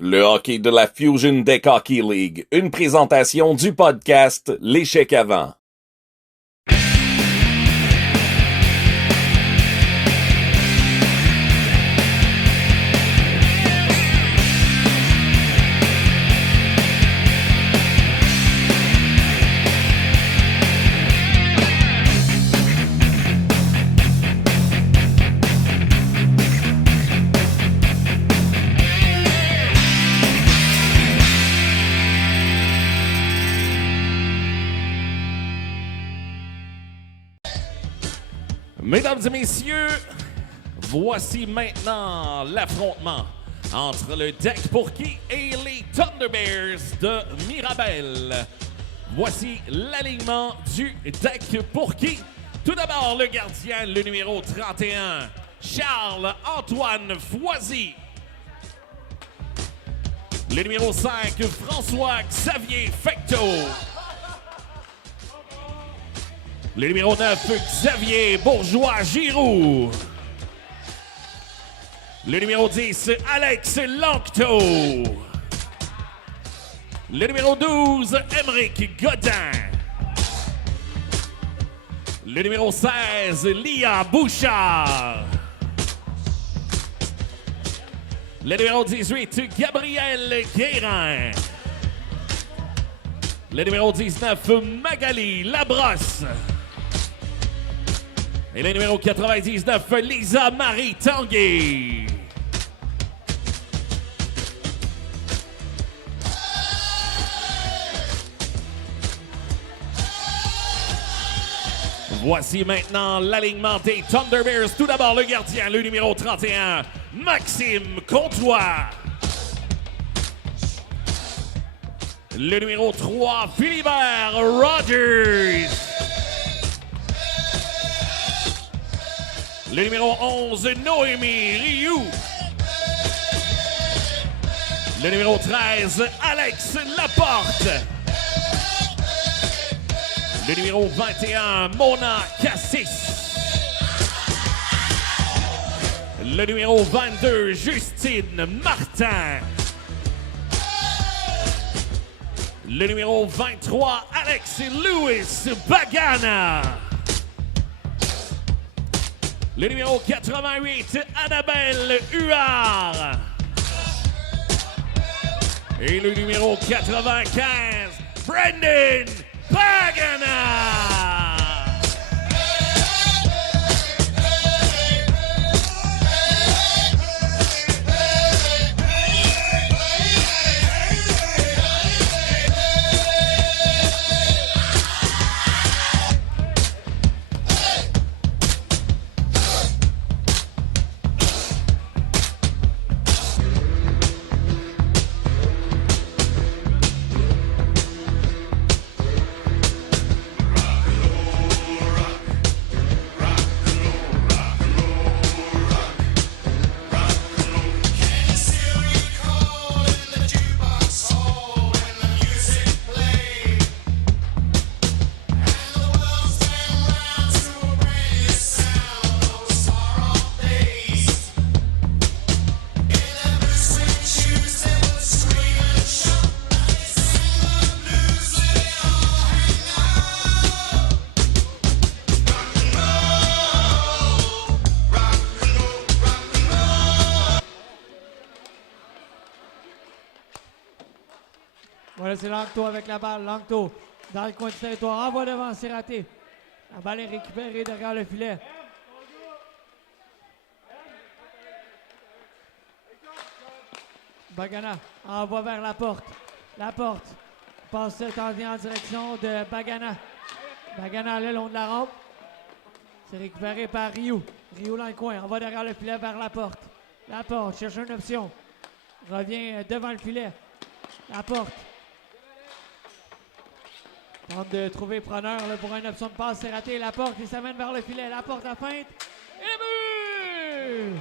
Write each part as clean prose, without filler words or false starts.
Le hockey de la Fusion Deck Hockey League, une présentation du podcast L'échec avant. Mesdames et messieurs, voici maintenant l'affrontement entre le Deck Porky et les Thunderbears de Mirabel. Voici l'alignement du Deck Porky. Tout d'abord, le gardien, le numéro 31, Charles-Antoine Foisy. Le numéro 5, François-Xavier Fecteau. Le numéro 9, Xavier Bourgeois-Giroux. Le numéro 10, Alex Lanctot. Le numéro 12, Émeric Godin. Le numéro 16, Lia Bouchard. Le numéro 18, Gabriel Guérin. Le numéro 19, Magali Labrosse. Et le numéro 99, Lisa Marie Tanguay. Voici maintenant l'alignement des Thunderbears. Tout d'abord, le gardien, le numéro 31, Maxime Comtois. Le numéro 3, Philibert Rogers. Le numéro 11, Noémie Rioux. Le numéro 13, Alex Laporte. Le numéro 21, Mona Cassis. Le numéro 22, Justine Martin. Le numéro 23, Alex Louis Bagana. Le numéro 88, Annabelle Huard. Et le numéro 95, Brendan Bagana. Voilà, c'est Lanctot avec la balle. Lanctot dans le coin du territoire. Envoie devant, c'est raté. La balle est récupérée derrière le filet. Bagana envoie vers la porte. La porte. Passe tendue en direction de Bagana. Bagana le long de la rampe. C'est récupéré par Rioux. Rioux dans le coin. Envoie derrière le filet vers la porte. La porte cherche une option. Revient devant le filet. La porte. Tente de trouver preneur là, pour une option de passe, c'est raté. La porte, il s'amène vers le filet. La porte à feinte. Et but!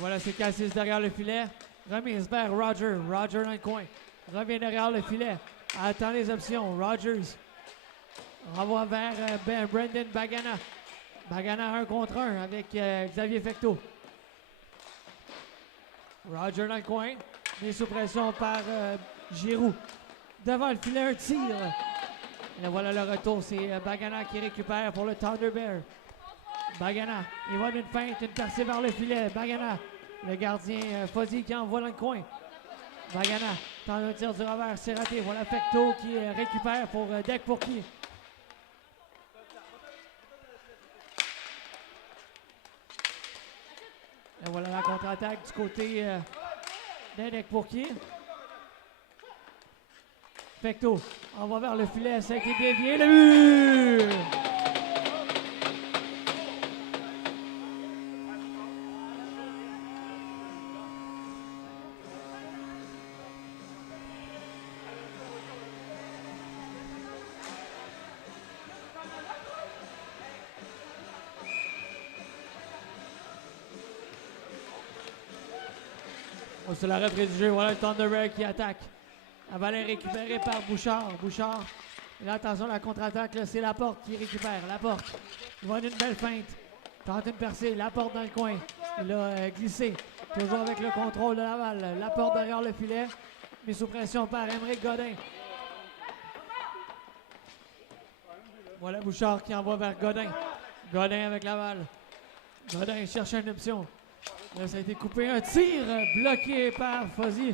Voilà, c'est Cassis derrière le filet. Remise vers Roger. Roger dans le coin. Revient derrière le filet. Attend les options. Rogers. Renvoie vers Brendan Bagana. Bagana 1 contre 1 avec Xavier Fecteau. Roger dans le coin. Mis sous pression par Giroux. Devant le filet, un tir. Et là, voilà le retour. C'est Bagana qui récupère pour le Thunder Bear. Bagana, il va d'une feinte, une percée vers le filet. Bagana, le gardien Fozzy qui envoie dans le coin. Bagana, tente un tir du revers, c'est raté. Voilà Fecteau qui récupère pour Dek Pourki. Et voilà la contre-attaque du côté de Dek Pourki. Fecteau, on va vers le filet, ça a été dévié, le but! C'est la reprise du jeu. Voilà le Thunder Bear qui attaque. La balle est récupérée par Bouchard. Bouchard. Et là, attention, la contre-attaque, c'est Laporte qui récupère. Laporte. Il va d'une belle feinte. Tente une percée. Laporte dans le coin. Il a glissé. Toujours avec le contrôle de la balle. Laporte derrière le filet. Mis sous pression par Émeric Godin. Voilà Bouchard qui envoie vers Godin. Godin avec la balle. Godin cherche une option. Là, ça a été coupé. Un tir bloqué par Fozzy.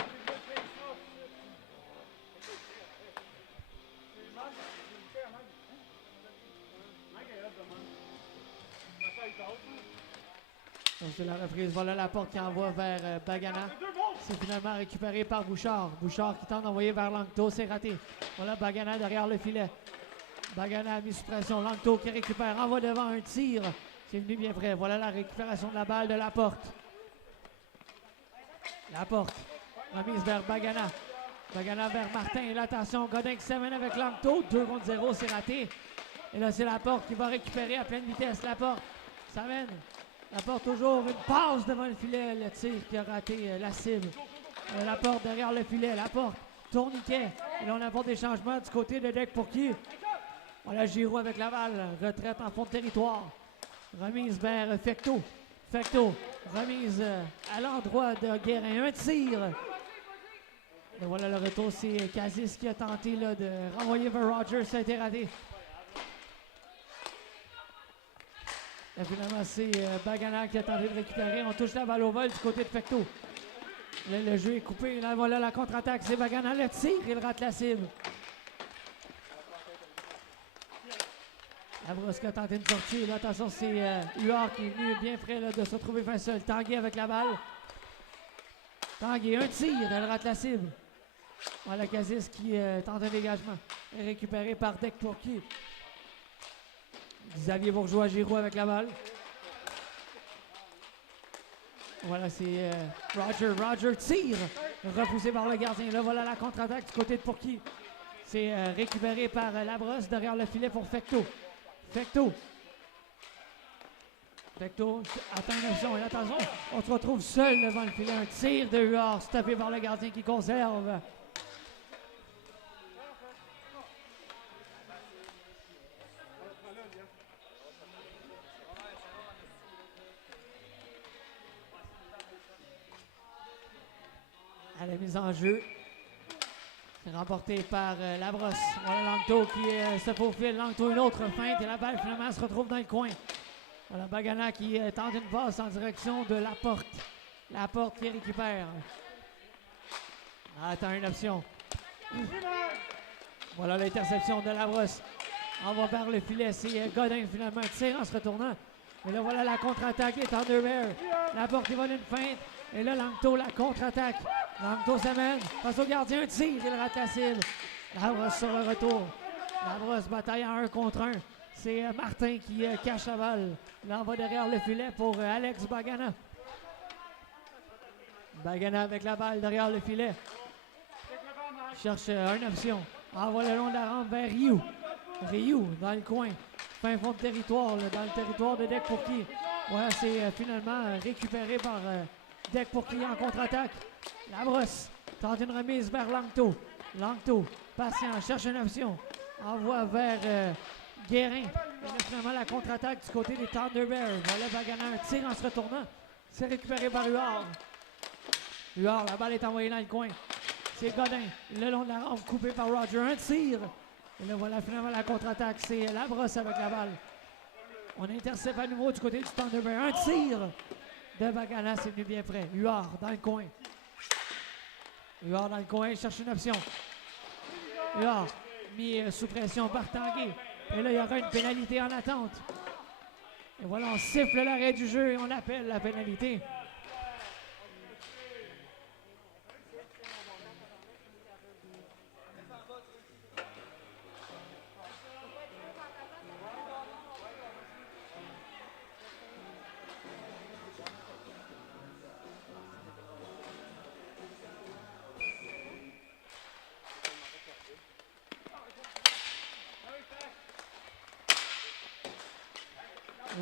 Donc, c'est la reprise. Voilà la porte qui envoie vers Bagana. C'est finalement récupéré par Bouchard. Bouchard qui tente d'envoyer vers Langto. C'est raté. Voilà Bagana derrière le filet. Bagana a mis sous pression. Langto qui récupère. Envoie devant un tir. C'est venu bien près. Voilà la récupération de la balle de Laporte. Laporte. Remise vers Bagana. Bagana vers Martin. Et là, attention, Godin qui s'amène avec Langto. 2 contre 0, c'est raté. Et là, c'est Laporte qui va récupérer à pleine vitesse. Laporte s'amène. Laporte toujours une passe devant le filet. Le tir qui a raté la cible. Laporte derrière le filet. Laporte. Tourniquet. Et là, on apporte des changements du côté de Dek Pourki. Voilà Giroux avec la balle. Retraite en fond de territoire. Remise vers Fecteau. Fecteau. Remise à l'endroit de Guérin. Un tir. Et voilà le retour. C'est Cassis qui a tenté là, de renvoyer vers Rogers. Ça a été raté. Et finalement, c'est Bagana qui a tenté de récupérer. On touche la balle au vol du côté de Fecteau. Le jeu est coupé. Là, voilà la contre-attaque. C'est Bagana. Le tir. Il rate la cible. Labrosse qui a tenté une sortie. Là, attention, c'est Huard qui est venu bien près là, de se retrouver fin seul. Tanguay avec la balle. Tanguay, un tir. Elle rate la cible. Voilà Cassis qui tente un dégagement. Et récupéré par Dek Pourki. Xavier Bourgeois-Giroux avec la balle. Voilà, c'est Roger tire. Repoussé par le gardien. Là, voilà la contre-attaque du côté de Pourki. C'est récupéré par Labrosse derrière le filet pour Fecteau. Fecteau attend une option. Et attention, on se retrouve seul devant le filet. Un tir de Huard, stoppé par le gardien qui conserve. À la mise en jeu. C'est remporté par Labrosse. Voilà Langto qui se faufile. Langto une autre feinte et la balle finalement se retrouve dans le coin. Voilà Bagana qui tente une passe en direction de Laporte. Laporte qui récupère. Attend une option. Voilà l'interception de Labrosse. On va vers le filet. C'est Godin finalement tire en se retournant. Et là voilà la contre-attaque des Thunder Bear. Laporte il va d'une feinte. Et là Langto la contre-attaque. Langto s'amène, passe au gardien, un tir, il rate la cible. Labrosse sur le retour. Labrosse bataille en 1 contre 1. C'est Martin qui cache la balle. L'envoie derrière le filet pour Alex Bagana. Bagana avec la balle derrière le filet. Cherche une option. Envoie le long de la rampe vers Ryu. Ryu dans le coin. Fin fond de territoire, là, dans le territoire de Dek Pourki. Voilà, c'est finalement récupéré par Deck pour qui en contre-attaque. Labrosse tente une remise vers Langto. Langto, patient, cherche une option. Envoie vers Guérin. Et là, finalement, la contre-attaque du côté des Thunderbears. Voilà Bagana, un tir en se retournant. C'est récupéré par Huard. Huard, la balle est envoyée dans le coin. C'est Godin, le long de la rampe, coupé par Roger. Un tir. Et là, voilà finalement la contre-attaque. C'est Labrosse avec la balle. On intercepte à nouveau du côté du Thunderbird. Un tir de Bagana, c'est venu bien près. Huard dans le coin. Huard dans le coin, il cherche une option. Huard mis sous pression par Tanguay. Et là, il y aura une pénalité en attente. Et voilà, on siffle l'arrêt du jeu et on appelle la pénalité.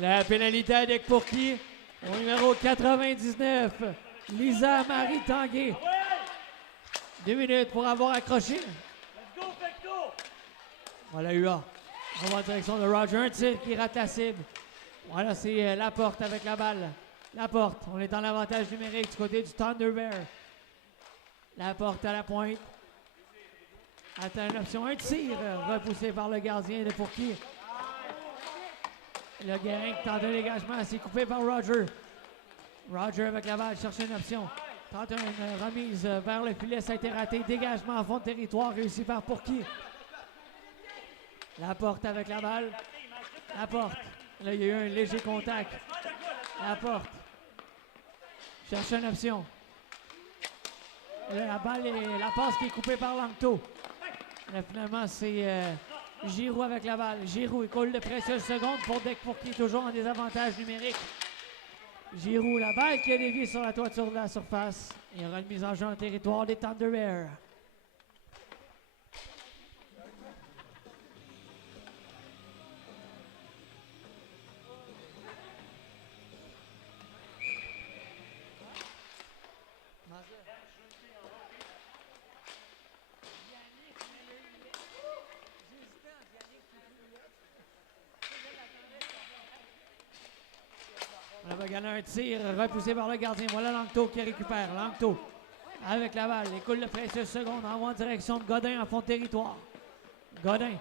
La pénalité à Deck pour qui? Au numéro 99, Lisa Marie Tanguay. 2 minutes pour avoir accroché. Voilà UA. On va en direction de Roger. Un tir qui rate la cible. Voilà, c'est Laporte avec la balle. Laporte, on est en avantage numérique du côté du Thunderbird. Laporte à la pointe. Attend une option. Un tir repoussé par le gardien de pour qui? Le Guérin qui tente un dégagement, c'est coupé par Roger. Roger avec la balle, cherche une option. Tente une remise vers le filet, ça a été raté. Dégagement en fond de territoire, réussi par Pourqui. Laporte avec la balle. Laporte. Là, il y a eu un léger contact. Laporte. Cherche une option. Et là, la balle, la passe qui est coupée par Langto. Là, finalement, c'est Giroux avec la balle. Giroux, il coule de précieuses secondes pour Deck pour qui est toujours en désavantage numérique. Giroux, la balle qui a dévié sur la toiture de la surface. Il y aura une mise en jeu en territoire des Thunderbirds. On va gagner un tir repoussé par le gardien. Voilà Langto qui récupère. Langto avec la balle. Il coule de précieuses secondes. Envoie en direction de Godin en fond de territoire. Godin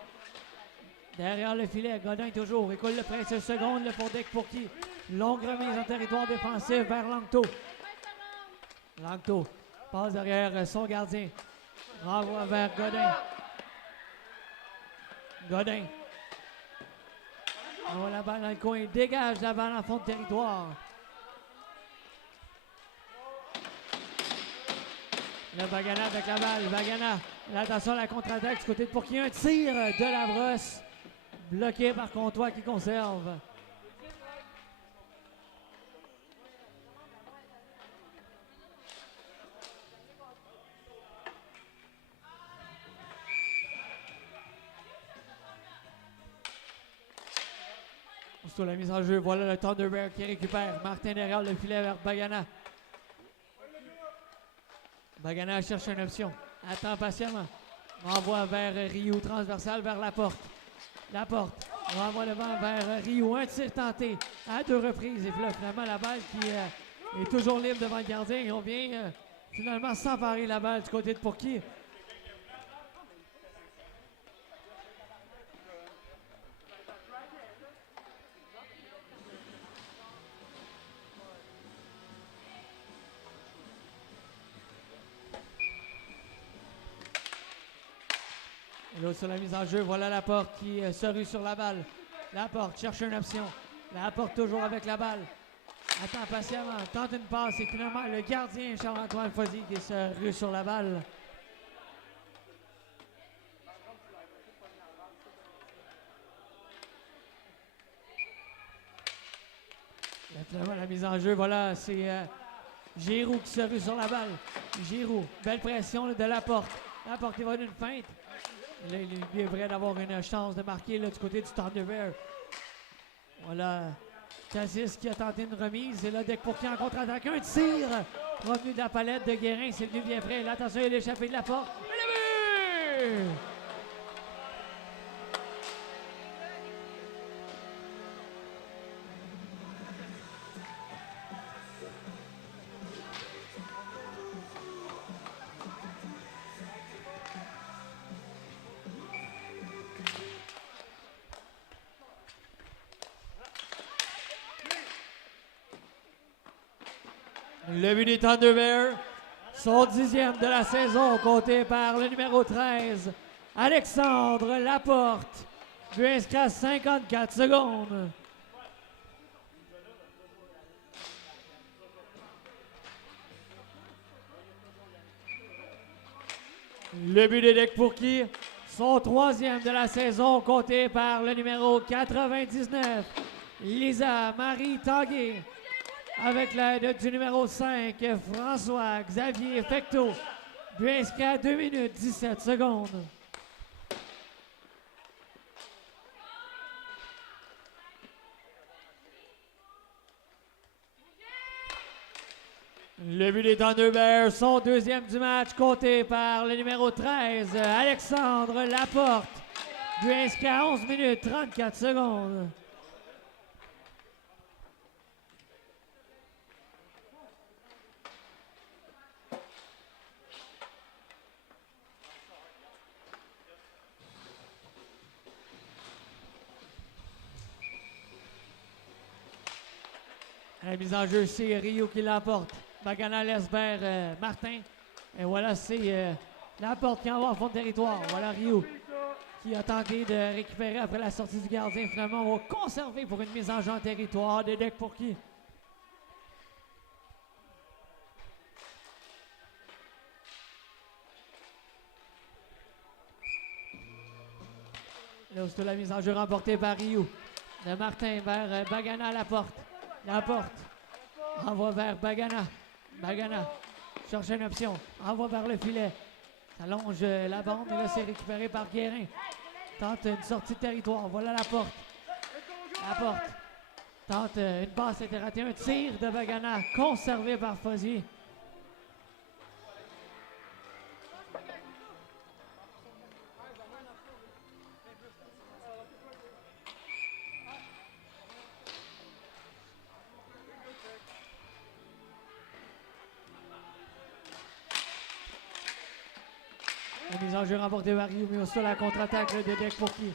derrière le filet. Godin toujours. Il coule de précieuses secondes. Le pour Deck pour qui? Longue remise en territoire défensif vers Langto. Langto passe derrière son gardien. Renvoie vers Godin. Godin. On voit la balle dans le coin. Dégage la balle en fond de territoire. Le Bagana avec la balle. Bagana. Attention à la contre-attaque du côté de Pourqui. Un tir de Labrosse. Bloqué par Comtois qui conserve. Sur la mise en jeu, voilà le Thunderbird qui récupère. Martin derrière le filet vers Bagana. Bagana cherche une option. Attend patiemment. Envoie vers Rio, transversal vers Laporte. Laporte. Renvoie le vent vers Rio. Un tir tenté à 2 reprises. Et puis là, finalement, la balle qui est toujours libre devant le gardien. Et on vient finalement s'emparer la balle du côté de Pourqui. Là, sur la mise en jeu, voilà Laporte qui se rue sur la balle. Laporte cherche une option. Laporte toujours avec la balle. Attend patiemment, tente une passe et finalement le gardien Charles-Antoine Fozy qui se rue sur la balle. Là, finalement, la mise en jeu, voilà, c'est Giroux qui se rue sur la balle. Giroux, belle pression là, de Laporte. Laporte, il va d'une feinte. Là, il devrait d'avoir une chance de marquer là, du côté du Thunderbird. Voilà Cassis qui a tenté une remise. Et là, Deck pour qui en contre-attaque. Un tir revenu de la palette de Guérin. C'est venu bien près. Là, attention, il est échappé de la porte. Et le but! Le but des Thunderbirds, son 10e de la saison, compté par le numéro 13, Alexandre Laporte. But inscrit à 54 secondes. Le but de Deck pour qui? Son 3e de la saison, compté par le numéro 99, Lisa Marie Tanguay. Avec l'aide du numéro 5, François-Xavier Fecteau. But inscrit à 2 minutes 17 secondes. Le but des Thunderbirds, son 2e du match, compté par le numéro 13, Alexandre Laporte. But inscrit à 11 minutes 34 secondes. La mise en jeu, c'est Rio qui l'emporte. Bagana laisse vers Martin. Et voilà, c'est Laporte qui envoie en fond de territoire. Voilà Rio qui a tenté de récupérer après la sortie du gardien. Finalement, on va conserver pour une mise en jeu en territoire de Deck pour qui? Là, c'est la mise en jeu remportée par Rio. De Martin vers Bagana à la porte. Laporte envoie vers Bagana. Bagana cherche une option. Envoie vers le filet. Ça longe la bande. Et là, c'est récupéré par Guérin. Tente une sortie de territoire. Voilà Laporte. Laporte tente une passe. C'était raté. Un tir de Bagana conservé par Fozzy. La mise en jeu remportée par Rio, mais aussi la contre-attaque de Deck pour qui?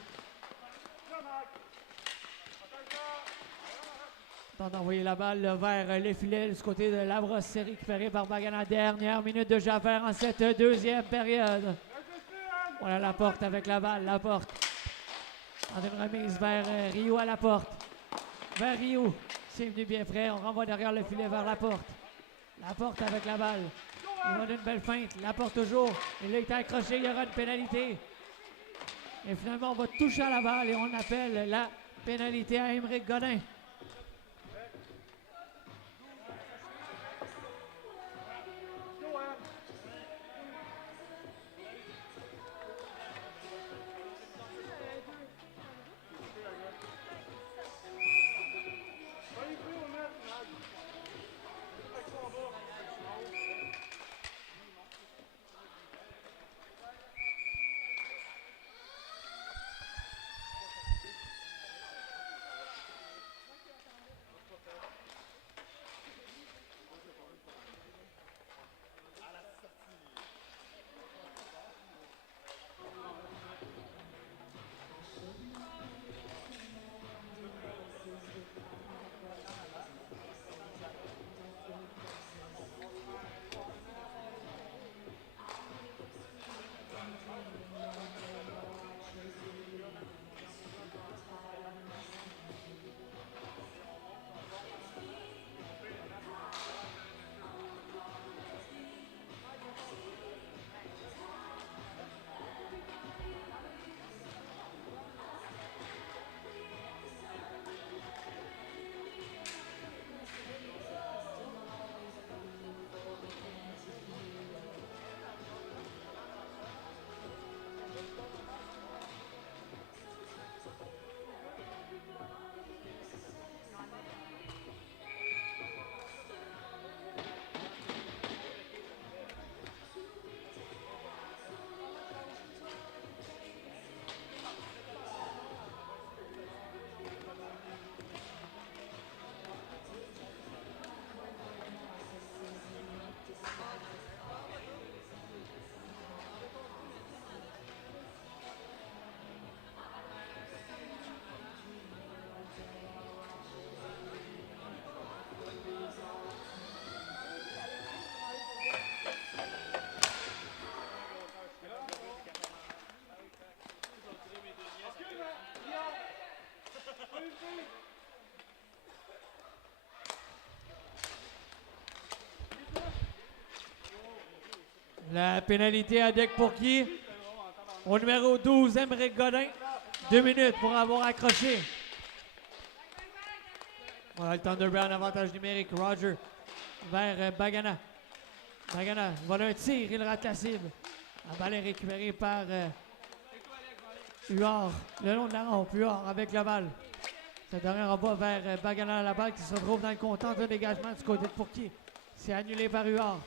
Tente d'envoyer la balle vers les filets du côté de Labrosse. C'est récupéré par Bagana. Dernière minute de jeu à faire en cette 2e période. Voilà Laporte avec la balle. Laporte. En une remise vers Rio à Laporte. Vers Rio. C'est venu bien près. On renvoie derrière le filet vers Laporte. Laporte avec la balle. Il va d'une belle feinte. Laporte toujours. Et là, il est accroché. Il y aura une pénalité. Et finalement, on va toucher à la balle et on appelle la pénalité à Émeric Godin. La pénalité à deck pour qui? Au numéro 12, Émeric Godin. 2 minutes pour avoir accroché. Voilà, le Thunderbird en avantage numérique. Roger vers Bagana. Bagana va d'un tir, il rate la cible. La balle est récupérée par Huard, le long de la rampe. Huard avec la balle. Cette dernière envoie vers Bagana, la balle qui se retrouve dans le comptant de dégagement du côté de Pourquier. C'est annulé par Huard.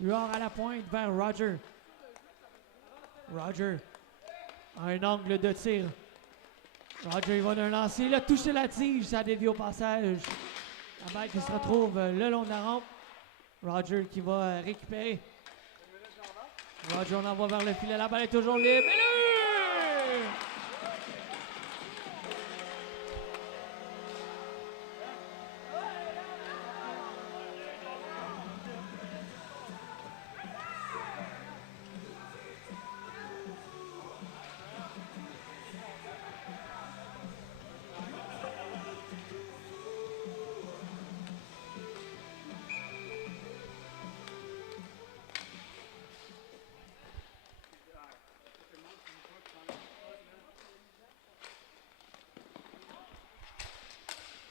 Huard à la pointe vers Roger. Roger a un angle de tir. Roger il va d'un lancer. Il a touché la tige. Ça dévie au passage. La balle qui se retrouve le long de la rampe. Roger qui va récupérer. Roger on envoie vers le filet. La balle est toujours libre. Et là!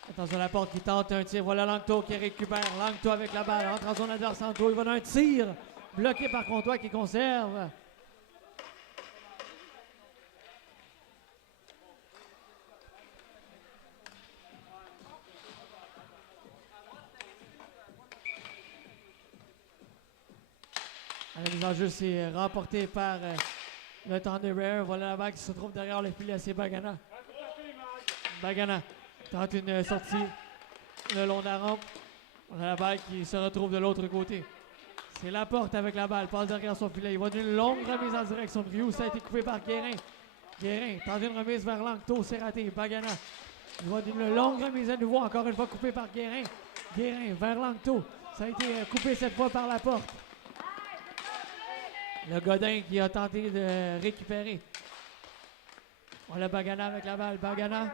Attention à la porte qui tente un tir. Voilà Langto qui récupère. Langto avec la balle. Entre en zone adverse. Il va d'un tir. Bloqué par Comtois qui conserve. La mise en jeu, c'est remporté par le Thunderbird. Voilà la balle qui se trouve derrière le filet. C'est Bagana. Bagana tente une sortie le long de la rampe. On a la balle qui se retrouve de l'autre côté. C'est Laporte avec la balle. Passe derrière son filet. Il va d'une longue remise en direction de Rioux. Ça a été coupé par Guérin. Guérin tente une remise vers Langto. C'est raté. Bagana. Il va d'une longue remise à nouveau. Encore une fois coupé par Guérin. Guérin vers Langto. Ça a été coupé cette fois par Laporte. Le Godin qui a tenté de récupérer. Voilà Bagana avec la balle. Bagana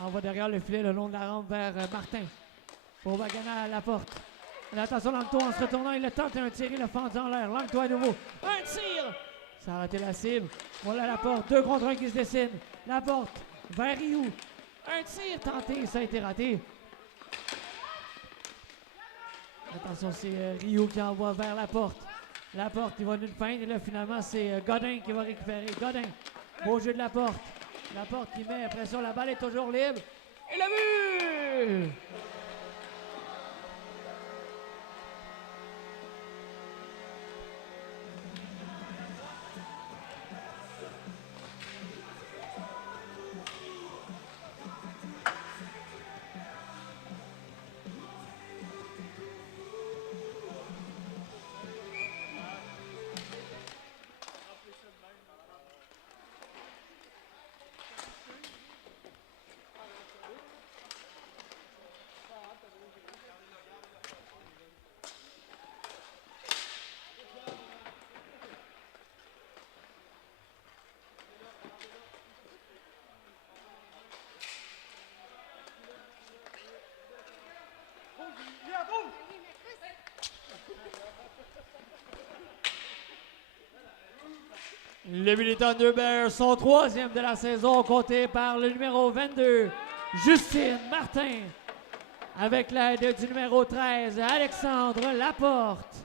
envoie derrière le filet le long de la rampe vers Martin. Pour Bagana à la porte. Attention Langto en se retournant. Il a tenté un tir. Il a fendu en l'air. Langto à nouveau. Un tir! Ça a raté la cible. Voilà la porte. 2 contre 1 qui se dessine. La porte vers Rioux. Un tir tenté. Ça a été raté. Attention, c'est Rioux qui envoie vers la porte. La porte, il va d'une feinte. Et là, finalement, c'est Godin qui va récupérer. Godin, beau jeu de la porte. La porte qui met pression. La balle est toujours libre. Et le but! Le but des Thunderbirds, son 3e de la saison, compté par le numéro 22, Justine Martin, avec l'aide du numéro 13, Alexandre Laporte.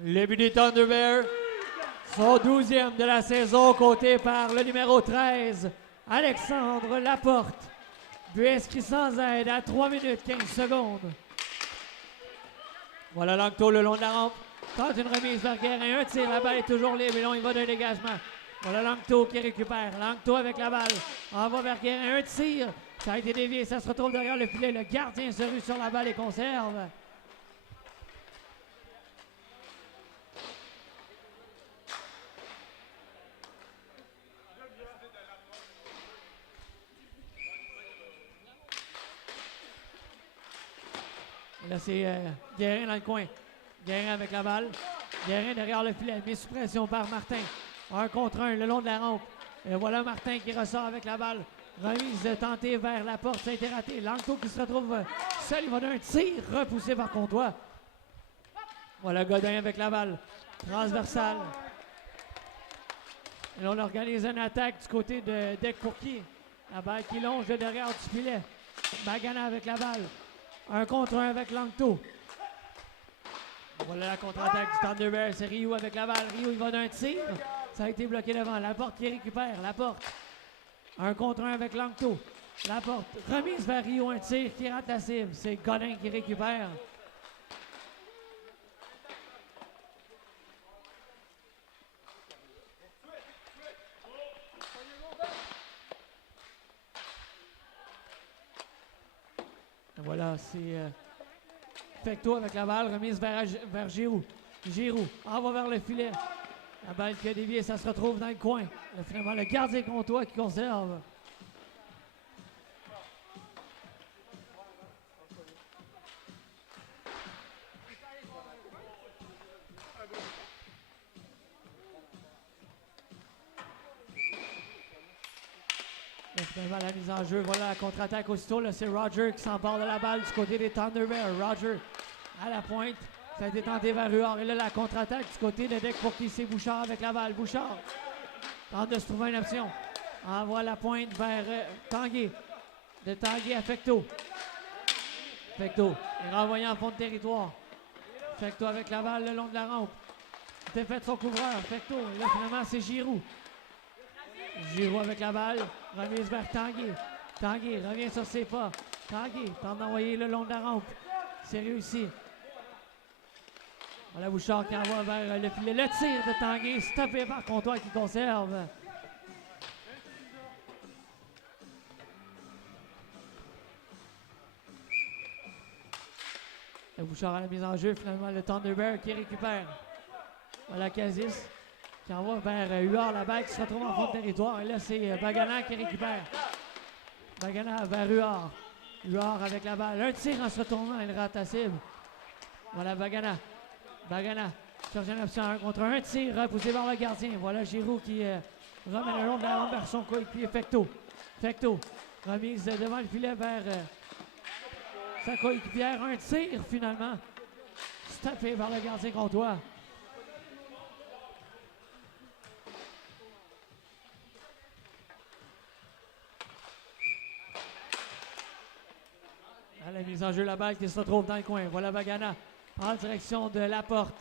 Le but des Thunderbirds, Son 12e de la saison, compté par le numéro 13, Alexandre Laporte. But inscrit sans aide à 3 minutes 15 secondes. Voilà Langto le long de la rampe. Tente une remise vers Guérin. Un tir, la balle est toujours libre. Et là, il va d'un dégagement. Voilà Langto qui récupère. Langto avec la balle. Envoie vers Guérin. Un tir. Ça a été dévié. Ça se retrouve derrière le filet. Le gardien se rue sur la balle et conserve. Là, c'est Guérin dans le coin. Guérin avec la balle. Guérin derrière le filet. Mis sous pression par Martin. 1 contre 1 le long de la rampe. Et voilà Martin qui ressort avec la balle. Remise tentée vers la porte. Ça a été raté. Langto qui se retrouve seul. Il va d'un tir repoussé par Comtois. Voilà Godin avec la balle. Transversale. Et là, on organise une attaque du côté de Deck-Pourquier. La balle qui longe de derrière du filet. Bagana avec la balle. 1 contre 1 avec Langto. Voilà la contre-attaque du Thunderbird. C'est Rioux avec la balle. Rioux, il va d'un tir. Ça a été bloqué devant. Laporte qui récupère. Laporte. 1 contre 1 avec Langto. Laporte. Remise vers Rioux. Un tir qui rate la cible. C'est Godin qui récupère. Voilà, c'est Fecto avec la balle, remise vers Giroux. Giroux envoie vers le filet. La balle qui a dévié, ça se retrouve dans le coin. Là, finalement, le gardien Comtois qui conserve. Finalement, la mise en jeu, voilà la contre-attaque aussitôt. Là, c'est Roger qui s'empare de la balle du côté des Thunderbirds. Roger à la pointe. Ça a été tenté vers Huard. Et là, la contre-attaque du côté de Deck-Pourquier. C'est Bouchard avec la balle. Bouchard tente de se trouver une option. Envoie la pointe vers Tanguay. De Tanguay à Fecto. Fecto est renvoyé en fond de territoire. Fecto avec la balle le long de la rampe. Défait de son couvreur. Fecto. Et là, finalement, c'est Giroux. Giroux avec la balle, remise vers Tanguay. Tanguay revient sur ses pas. Tanguay tente d'envoyer le long de la rampe. C'est réussi. Voilà Bouchard qui envoie vers le filet. Le tir de Tanguay, stoppé par Comtois qui conserve. Le Bouchard à la mise en jeu, finalement le Thunderbird qui récupère. Voilà Casis. Qui envoie vers Huard la balle qui se retrouve en fond de territoire. Et là, c'est Bagana qui récupère. Bagana vers Huard. Huard avec la balle. Un tir en se retournant, il rate la cible. Voilà Bagana. Bagana cherche une option 1 contre 1. Tir repoussé vers le gardien. Voilà Giroux qui ramène le long de la rampe vers son coéquipier Fecto. Fecto remise devant le filet vers sa coéquipière. Un tir finalement. Stoppé vers le gardien Comtois. À la mise en jeu, la balle qui se retrouve dans le coin. Voilà Bagana en direction de Laporte.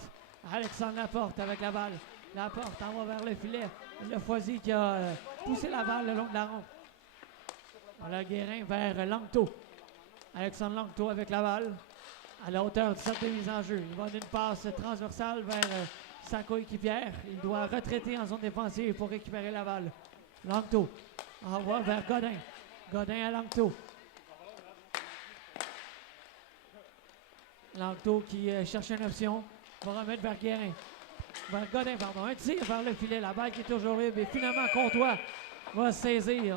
Alexandre Laporte avec la balle. Laporte envoie vers le filet. Le Foisy qui a poussé la balle le long de la rampe. Voilà Guérin vers Langto. Alexandre Langto avec la balle. À la hauteur du centre de mise en jeu. Il va d'une passe transversale vers sa coéquipière. Il doit retraiter en zone défensive pour récupérer la balle. Langto envoie vers Godin. Godin à Langto. Langto qui cherche une option. Va remettre vers Guérin. Vers Godin, pardon. Un tir vers le filet. La balle qui est toujours libre. Et finalement, Comtois va saisir.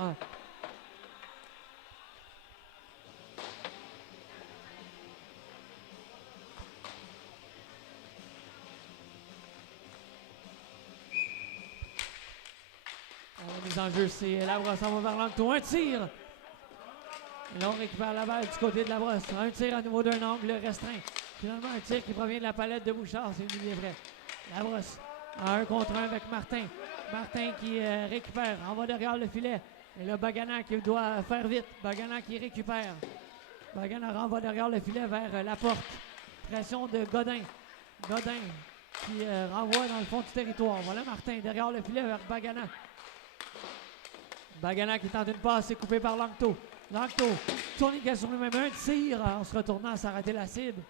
La mise en jeu, c'est Labrosse. On va vers Langto. Un tir. Et là, on récupère la balle du côté de Labrosse. Un tir à nouveau d'un angle restreint. Finalement, un tir qui provient de la palette de Bouchard. C'est une ligne vraie. Labrosse en 1 contre 1 avec Martin. Martin qui récupère. Envoie derrière le filet. Et là, Bagana qui doit faire vite. Bagana qui récupère. Bagana renvoie derrière le filet vers Laporte. Pression de Godin. Godin qui renvoie dans le fond du territoire. Voilà Martin derrière le filet vers Bagana. Bagana qui tente une passe, c'est coupé par Langto. Langto, tourniquet sur lui-même, un tir en se retournant, ça a raté la cible.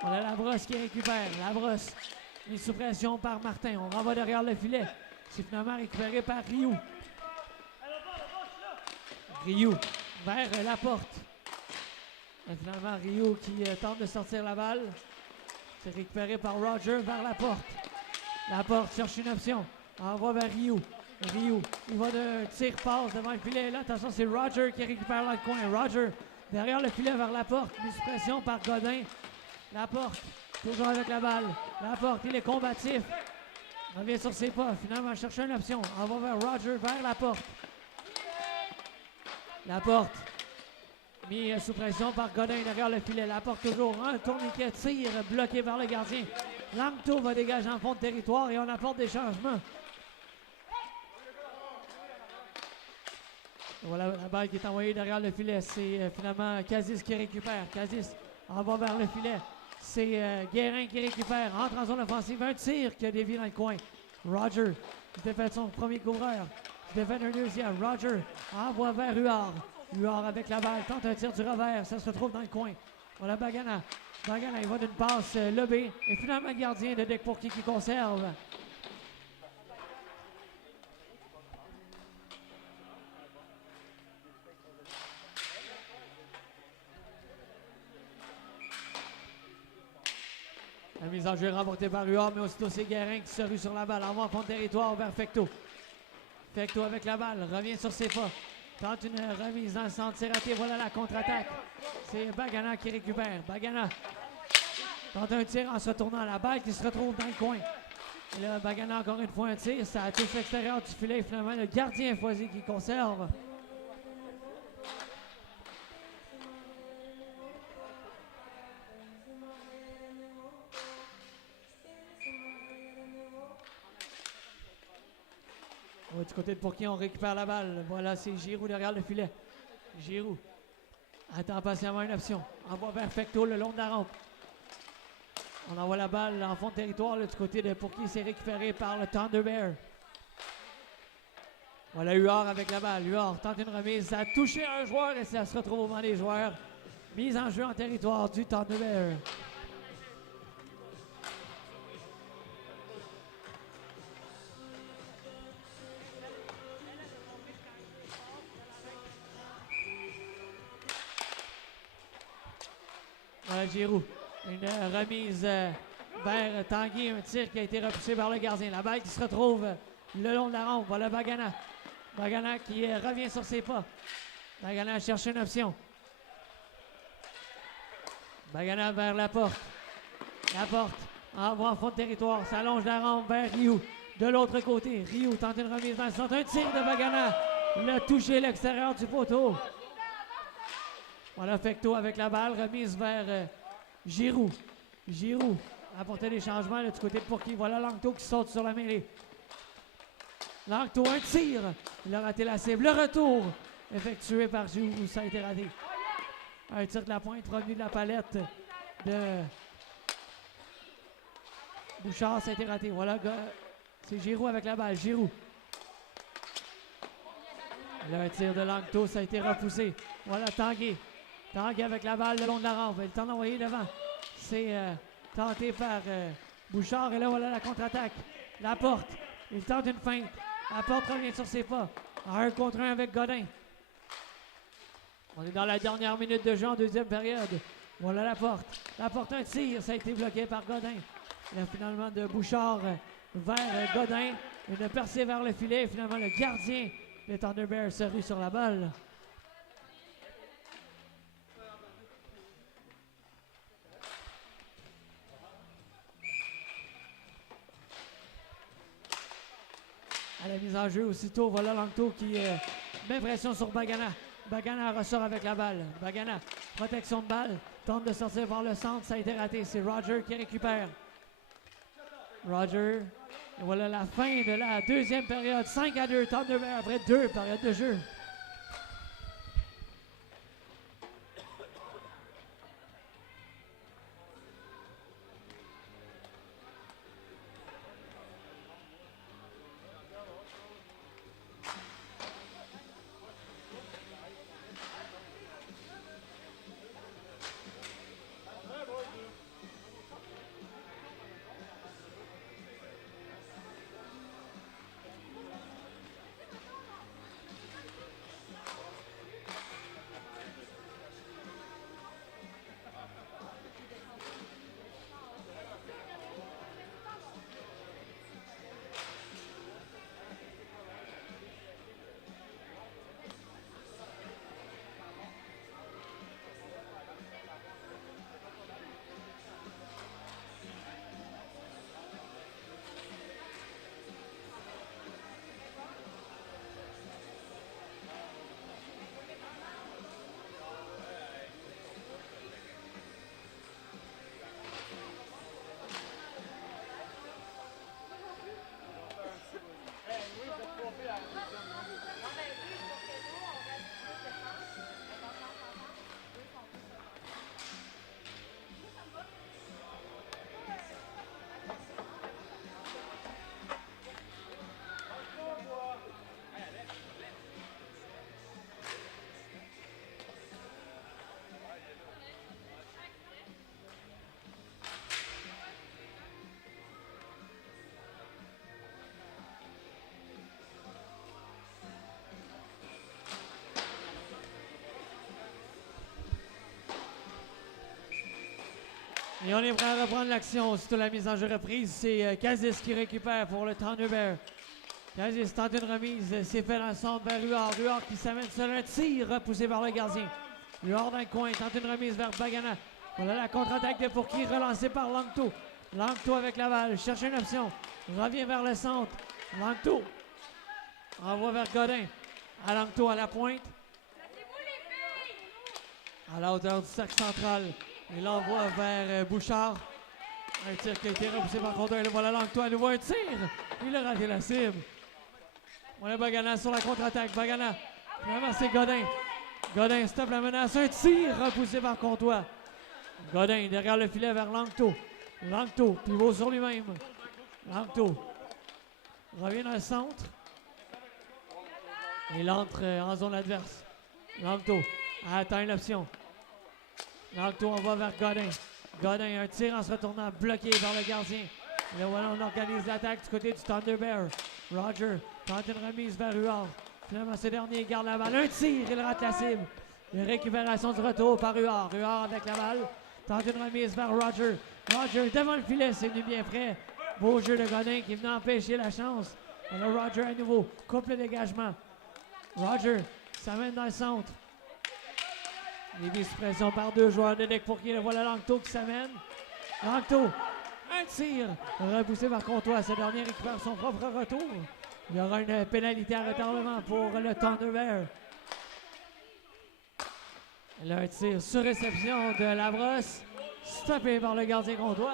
Voilà Labrosse qui récupère. Labrosse, mise sous pression par Martin. On renvoie derrière le filet. C'est finalement récupéré par Rioux. Rioux vers la porte. Et finalement, Rioux qui tente de sortir la balle. C'est récupéré par Roger vers la porte. La porte cherche une option. Envoie vers Rioux. Rioux, il va de tir-passe devant le filet. Là, attention, c'est Roger qui récupère dans le coin. Roger, derrière le filet vers la porte. Mise sous pression par Godin. La porte, toujours avec la balle. La porte, il est combatif. Revient sur ses pas. Finalement, cherche une option. Envoie vers Roger, vers la porte. La porte, mis sous pression par Godin derrière le filet. La porte toujours, un tourniquet, tire, bloqué par le gardien. Langto va dégager en fond de territoire et on apporte des changements. Voilà la balle qui est envoyée derrière le filet. C'est finalement Kazis qui récupère. Kazis envoie vers le filet. C'est Guérin qui récupère. Entre en zone offensive. Un tir qui a dévié dans le coin. Roger qui défait son premier couvreur. Défait un deuxième. Roger envoie vers Huard. Huard avec la balle. Tente un tir du revers. Ça se retrouve dans le coin. Voilà Bagana. Bagana, il va d'une passe lobée. Et finalement, le gardien de Dick Pourquet qui conserve. La mise en jeu est remportée par Huard, mais aussitôt c'est Guérin qui se rue sur la balle. Envoie en fond de territoire vers Fecto. Fecto avec la balle, revient sur ses pas. Tente une remise dans le centre, c'est raté. Voilà la contre-attaque. C'est Bagana qui récupère. Bagana tente un tir en se retournant. La balle qui se retrouve dans le coin. Et là, Bagana encore une fois un tir. Ça touche l'extérieur du filet. Finalement, le gardien Foisy qui conserve. Du côté de Pourquet, on récupère la balle. Voilà, c'est Giroux derrière le filet. Giroux attend patiemment une option. Envoie vers Fecto le long de la rampe. On envoie la balle en fond de territoire. Là, du côté de Pourquet, c'est récupéré par le Thunder Bear. Voilà Huard avec la balle. Huard tente une remise. Ça a touché un joueur et ça se retrouve au banc des joueurs. Mise en jeu en territoire du Thunder Bear. Voilà Giroux. Une remise vers Tanguy. Un tir qui a été repoussé par le gardien. La balle qui se retrouve le long de la rampe. Voilà Bagana. Bagana qui revient sur ses pas. Bagana cherche une option. Bagana vers la porte. La porte envoie en fond de territoire. S'allonge la rampe vers Rioux. De l'autre côté, Rioux tente une remise dans le centre. Un tir de Bagana. Il a touché l'extérieur du poteau. Voilà Fecto avec la balle, remise vers Giroux. Giroux apporter des changements là, du côté de Pourquet. Voilà Langto qui saute sur la mêlée. Langto, un tir. Il a raté la cible. Le retour effectué par Giroux, ça a été raté. Un tir de la pointe revenu de la palette de Bouchard, ça a été raté. Voilà, c'est Giroux avec la balle. Giroux. Là, un tir de Langto, ça a été repoussé. Voilà Tanguy. Tanguy avec la balle le long de la rampe. Il tente d'envoyer devant. C'est tenté par Bouchard. Et là, voilà la contre-attaque. La porte. Il tente une feinte. La porte revient sur ses pas. Un contre un avec Godin. On est dans la dernière minute de jeu en deuxième période. Voilà la porte. La porte, un tir. Ça a été bloqué par Godin. Et là, finalement, de Bouchard vers Godin. Une percée vers le filet. Et finalement, le gardien des Thunder Bears se rue sur la balle. À la mise en jeu aussitôt, voilà Langto qui met pression sur Bagana. Bagana ressort avec la balle. Bagana, protection de balle, tente de sortir vers le centre, ça a été raté. C'est Roger qui récupère. Roger, et voilà la fin de la deuxième période. 5-2, Thunder Bears après 2 périodes de jeu. Et on est prêt à reprendre l'action. Surtout la mise en jeu reprise, c'est Kazis qui récupère pour le Thunder Bear. Kazis tente une remise, c'est fait dans le centre vers Ruard. Ruard qui s'amène sur un tir repoussé par le gardien. Ruard dans le coin, tente une remise vers Bagana. On a la contre-attaque de Pourki relancée par Langto. Langto avec la balle, cherche une option. Revient vers le centre. Langto envoie vers Godin. À Langto à la pointe. À la hauteur du cercle central. Il l'envoie vers Bouchard. Un tir qui a été repoussé par contre. Voilà Langto à nouveau un tir. Il a raté la cible. Voilà Bagana sur la contre-attaque. Bagana. Vraiment c'est Godin. Godin stoppe la menace. Un tir repoussé par Comtois. Godin derrière le filet vers Langto. Langto pivot sur lui-même. Langto revient dans le centre. Il entre en zone adverse. Langto attend une option. Langto envoie vers Godin. Godin un tir en se retournant bloqué par le gardien. Et là voilà, on organise l'attaque du côté du Thunder Bear. Roger tente une remise vers Huard. Finalement ce dernier garde la balle. Un tir, il rate la cible. Une récupération du retour par Huard. Huard avec la balle. Tente une remise vers Roger. Roger devant le filet, c'est venu bien près. Beau jeu de Godin qui venait empêcher la chance. On a Roger à nouveau. Coupe le dégagement. Roger s'amène dans le centre. Il est mis sous pression par deux joueurs de deck pour qui le voilà Langto qui s'amène. Langto, un tir repoussé par Comtois. Ce dernier récupère son propre retour. Il y aura une pénalité à retardement pour le Thunder Bear. Là, un tir sur réception de Labrosse. Stoppé par le gardien Comtois.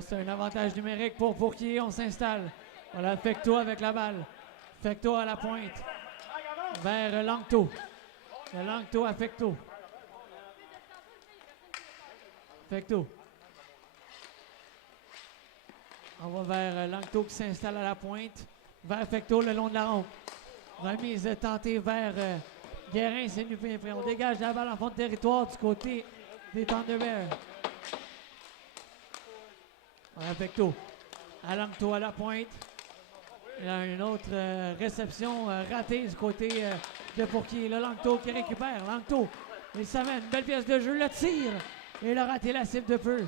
C'est un avantage numérique pour qui on s'installe. Voilà, Fecto avec la balle. Fecto à la pointe. Vers Langto. De Langto à Fecto. Fecto. On va vers Langto qui s'installe à la pointe. Vers Fecto le long de la rampe. Remise tentée vers Guérin, c'est nous fait. On dégage la balle en fond de territoire du côté des Thunder Bears. Voilà, Fecto. À Langto à la pointe. Il y a une autre réception ratée du côté de Pourki. Le Langto qui récupère. Langto, il s'amène. Belle pièce de jeu. Le tire. Et il a raté la cible de peu.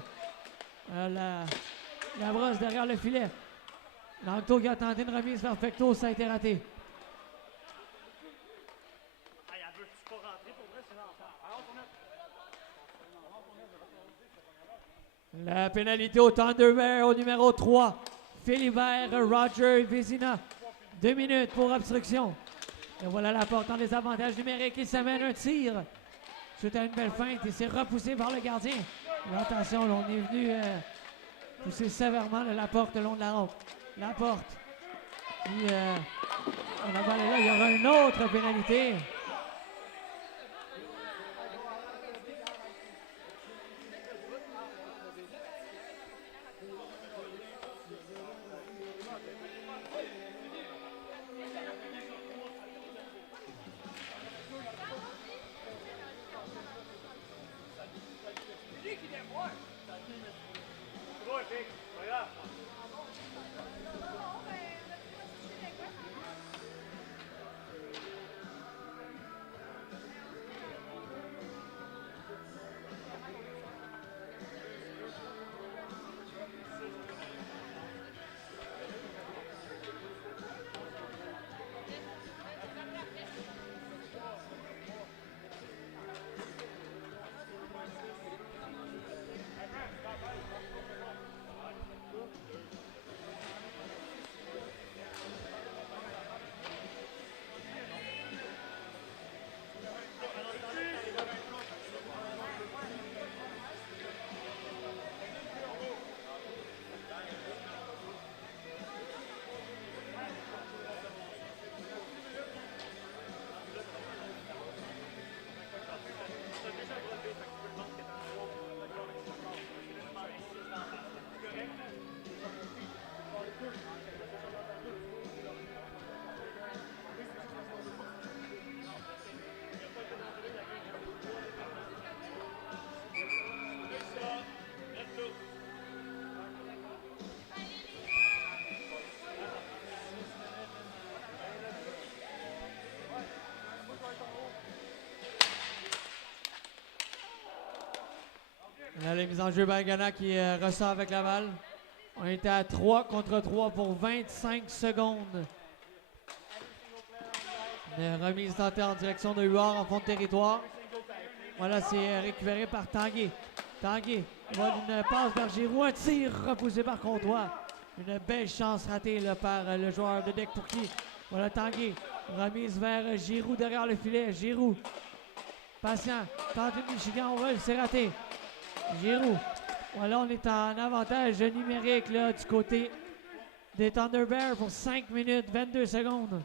La brosse derrière le filet. Langto qui a tenté une remise vers Fecto. Ça a été raté. La pénalité au Thunder Bear au numéro 3. Philibert Roger Vézina. 2 minutes pour obstruction. Et voilà la porte en désavantage numérique. Il s'amène un tir. C'est à une belle feinte et c'est repoussé par le gardien. Mais attention, là, on est venu pousser sévèrement la porte le long de la rampe. La porte. Puis, la balle est là. Il y aura une autre pénalité. Voilà la mise en jeu Bagana qui ressort avec la balle. On était à 3 contre 3 pour 25 secondes. Une remise tentée en direction de Huard en fond de territoire. Voilà, c'est récupéré par Tanguay. Tanguay, voilà une passe vers Giroux, un tir repoussé par Comtois. Une belle chance ratée là, par le joueur de Deck Pourqui. Voilà Tanguay, remise vers Giroux derrière le filet. Giroux, patient, tente une Michigan, on va, c'est raté. Giroux, voilà, on est en avantage numérique là, du côté des Thunderbirds pour 5 minutes 22 secondes.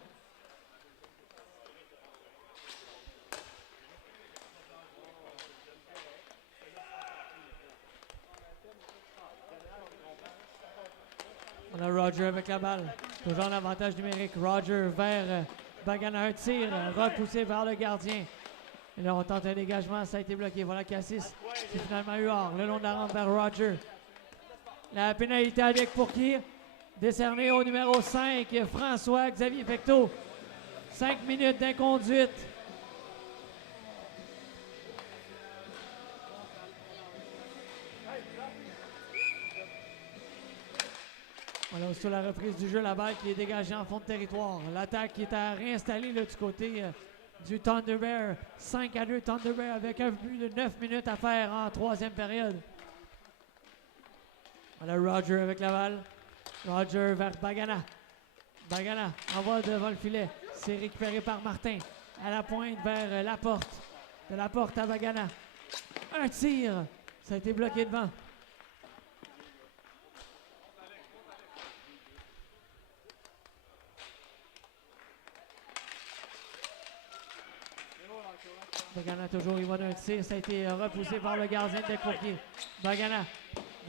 On a Roger avec la balle. Toujours en avantage numérique. Roger vers Bagana. Un tir repoussé vers le gardien. Et là, on tente un dégagement. Ça a été bloqué. Voilà Cassis. C'est finalement Huard. Le long de la rampe vers Roger. La pénalité avec pour qui? Décernée au numéro 5, François Xavier Fecteau. 5 minutes d'inconduite. Voilà, sur la reprise du jeu, la balle qui est dégagée en fond de territoire. L'attaque qui est à réinstaller là, du côté du Thunderbird. 5-2 Thunderbird avec un but de 9 minutes à faire en troisième période. Voilà Roger avec la balle. Roger vers Bagana. Bagana envoie devant le filet. C'est récupéré par Martin. À la pointe vers Laporte. De Laporte à Bagana. Un tir. Ça a été bloqué devant. Bagana toujours, il va d'un tir. Ça a été repoussé par le gardien de Deck-Pourqui. Bagana,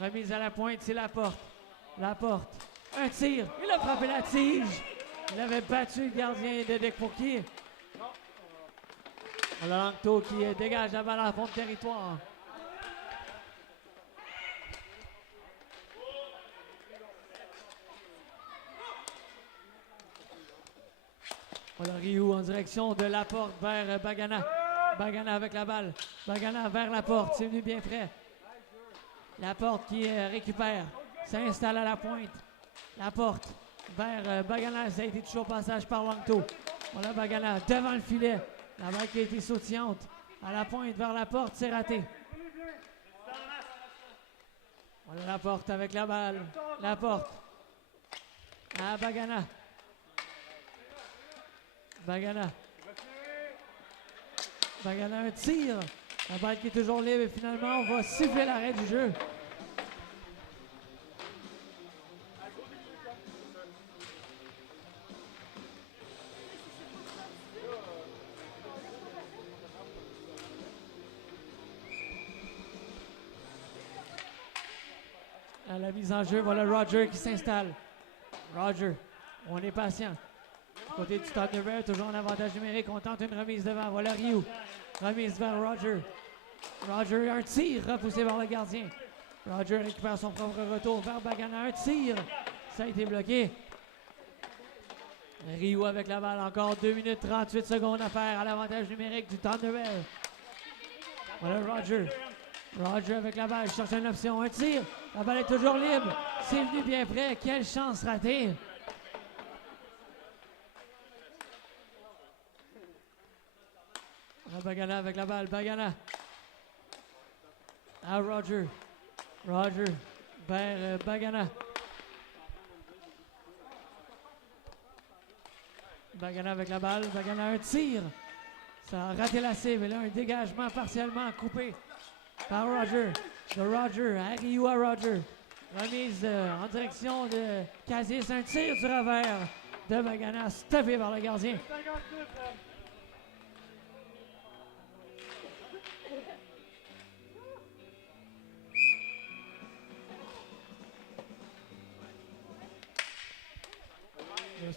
remise à la pointe, c'est Laporte. Laporte, un tir. Il a frappé la tige. Il avait battu le gardien de Deck-Pourqui. Voilà Langto qui dégage la balle en fond de territoire. Voilà Rioux en direction de Laporte vers Bagana. Bagana avec la balle. Bagana vers Laporte. C'est venu bien près. Laporte qui récupère. S'installe à la pointe. Laporte vers Bagana. Ça a été toujours passage par Langto. Voilà Bagana devant le filet. La balle qui a été sautillante. À la pointe vers Laporte. C'est raté. Voilà Laporte avec la balle. Laporte. À Bagana. Bagana. Bagana, un tir. La balle qui est toujours libre et finalement, on va siffler l'arrêt du jeu. À la mise en jeu, voilà Roger qui s'installe. Roger, on est patient. Côté du Thunderbird, toujours en avantage numérique. On tente une remise devant. Voilà Rioux. Remise vers Roger. Roger, un tir repoussé vers le gardien. Roger récupère son propre retour vers Bagana. Un tir. Ça a été bloqué. Rioux avec la balle. Encore 2 minutes 38 secondes à faire à l'avantage numérique du Thunderbird. Voilà Roger. Roger avec la balle. Cherche une option. Un tir. La balle est toujours libre. C'est venu bien près. Quelle chance ratée. Bagana avec la balle. Bagana. À Roger. Roger vers Bagana. Bagana avec la balle. Bagana un tir. Ça a raté la cible. Et là, un dégagement partiellement coupé par Roger. De Roger à Rioux à Roger. Remise en direction de Casis. Un tir du revers de Bagana. Stoppé par le gardien.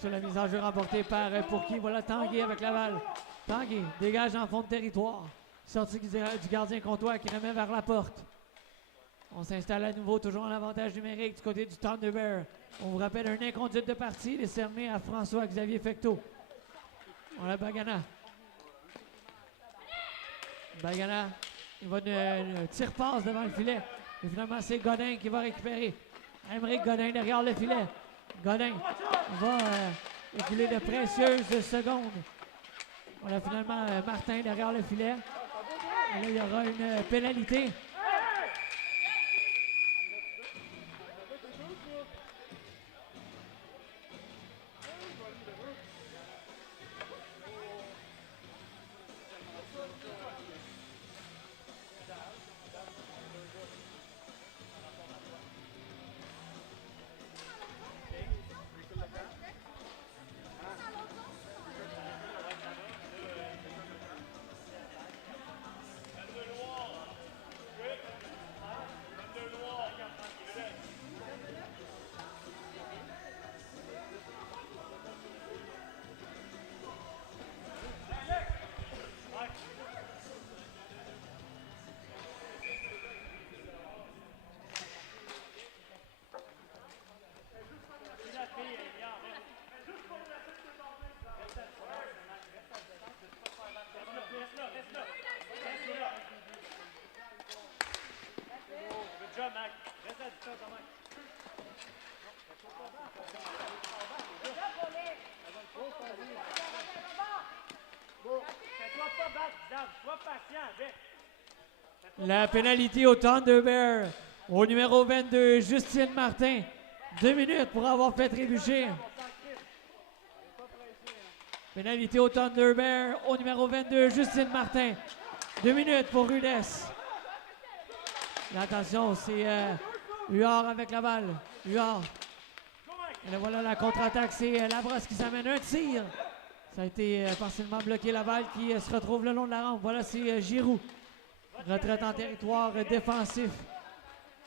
Sur la mise en jeu remportée par Pourqui. Voilà Tanguay avec la balle. Tanguay dégage en fond de territoire. Sortie du gardien Comtois qui remet vers Laporte. On s'installe à nouveau, toujours en avantage numérique du côté du Thunderbird. On vous rappelle un inconduite de partie décerné à François Xavier Fecteau. On a Bagana. Bagana, il va une tire-passe devant le filet. Et finalement, c'est Godin qui va récupérer. Aymeric Godin derrière le filet. Godin va écouler de précieuses secondes. Voilà finalement Martin derrière le filet. Et là, il y aura une pénalité. La pénalité au Thunderbird. Au numéro 22, Justine Martin. 2 minutes pour avoir fait trébucher. Pénalité au Thunderbird. Au numéro 22, Justine Martin. 2 minutes pour Rudess. Attention, c'est Huard avec la balle. Huard. Et là, voilà la contre-attaque. C'est Labrosse qui s'amène un tir. Ça a été partiellement bloqué, la balle qui se retrouve le long de la rampe. Voilà, c'est Giroux. Retraite en territoire défensif.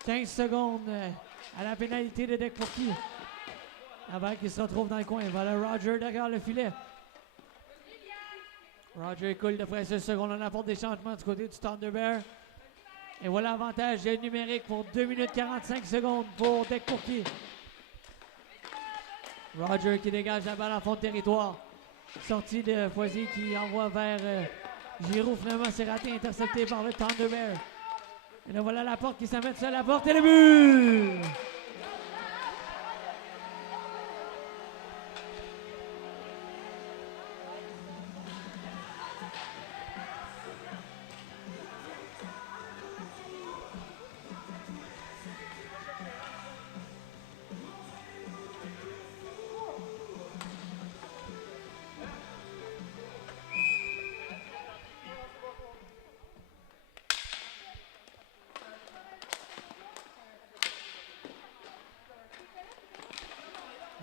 15 secondes à la pénalité de Dekpourki. La balle qui se retrouve dans le coin. Voilà Roger derrière le filet. Roger coule de précieuses secondes. On apporte des changements du côté du Thunderbird. Et voilà avantage numérique pour 2 minutes 45 secondes pour Dekpourki. Roger qui dégage la balle en fond de territoire. Sortie de Foisy qui envoie vers Giroux. Finalement, c'est raté, intercepté par le Thunderbird. Et là, voilà la porte qui s'amène sur la porte et le but!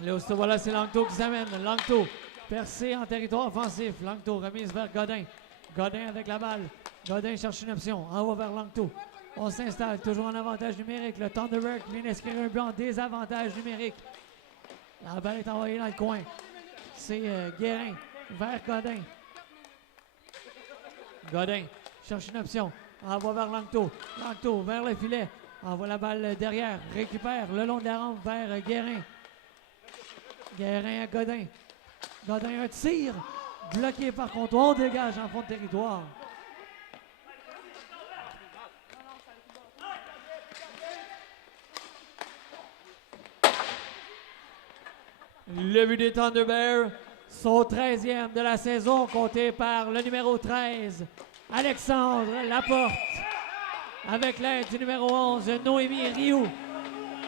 Là, voilà, c'est Langto qui s'amène. Langto, percé en territoire offensif. Langto, remise vers Godin. Godin avec la balle. Godin cherche une option. En haut vers Langto. On s'installe, toujours en avantage numérique. Le Thunderbird vient d'inscrire un but en désavantage numérique. La balle est envoyée dans le coin. C'est Guérin vers Godin. Godin cherche une option. Envoie vers Langto. Langto vers le filet. Envoie la balle derrière. Récupère le long de la rampe vers Guérin. Guérin à Godin. Godin, un tir. Bloqué par contre. On dégage en fond de territoire. Le but des Thunderbirds. Son 13e de la saison, compté par le numéro 13, Alexandre Laporte. Avec l'aide du numéro 11, Noémie Rioux.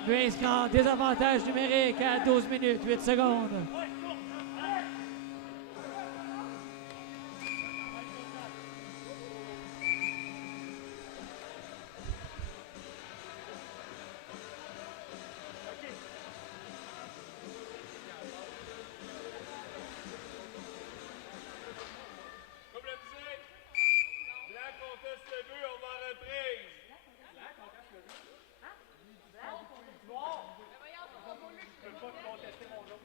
Lui inscrit en désavantage numérique à 12 minutes 8 secondes. Comme la musique, Blanc conteste le but, on va en reprise. Blanc conteste le but? Hein? Blanc? Noir? Mais voyons, c'est pas voulu. Je peux pas contester mon jeu.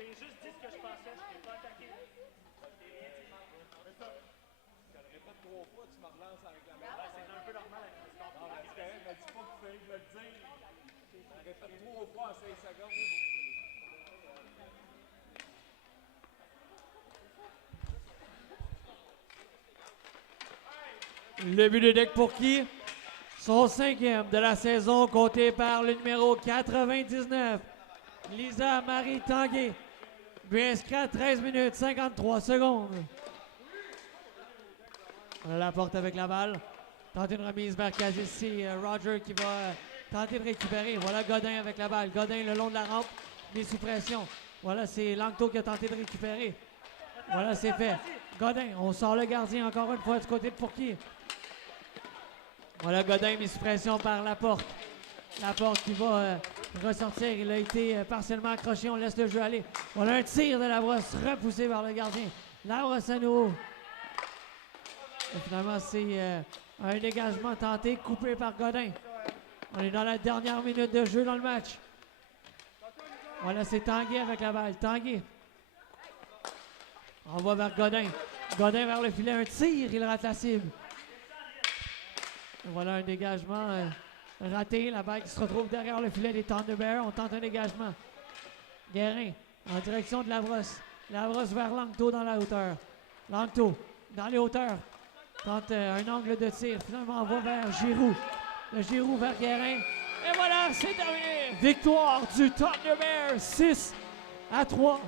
t'ai juste dit ce que je pensais, je t'ai pas attaqué. Je t'ai rien dit. C'est ça. Je te le répète 3 fois, tu me relances avec la même. C'est un peu normal avec le score. Non, mais c'est correct, mais dis pas qu'il fallait me le dire. Répète 3 fois en 5 secondes. Le but de deck pour qui? Son 5e de la saison, compté par le numéro 99, Lisa Marie Tanguay. But inscrit à 13 minutes 53 secondes. On a la porte avec la balle. Tente une remise vers ici. Roger qui va tenter de récupérer. Voilà Godin avec la balle. Godin le long de la rampe, mis sous pression. Voilà, c'est Langto qui a tenté de récupérer. Voilà, c'est fait. Godin, on sort le gardien encore une fois du côté de Pourquier. Voilà Godin mis sous pression par Laporte. Laporte qui va ressortir. Il a été partiellement accroché. On laisse le jeu aller. Voilà un tir de Labrosse repoussé par le gardien. Labrosse à nouveau. Et finalement, c'est un dégagement tenté, coupé par Godin. On est dans la dernière minute de jeu dans le match. Voilà, c'est Tanguay avec la balle. Tanguay. On va vers Godin. Godin vers le filet. Un tir, il rate la cible. Et voilà un dégagement raté. La balle qui se retrouve derrière le filet des Thunderbirds. On tente un dégagement. Guérin en direction de Labrosse. Labrosse vers Langto dans la hauteur. Langto dans les hauteurs. Tente un angle de tir. Finalement, on va vers Giroux. Le Giroux vers Guérin. Et voilà, c'est terminé. Victoire du Thunderbirds 6-3.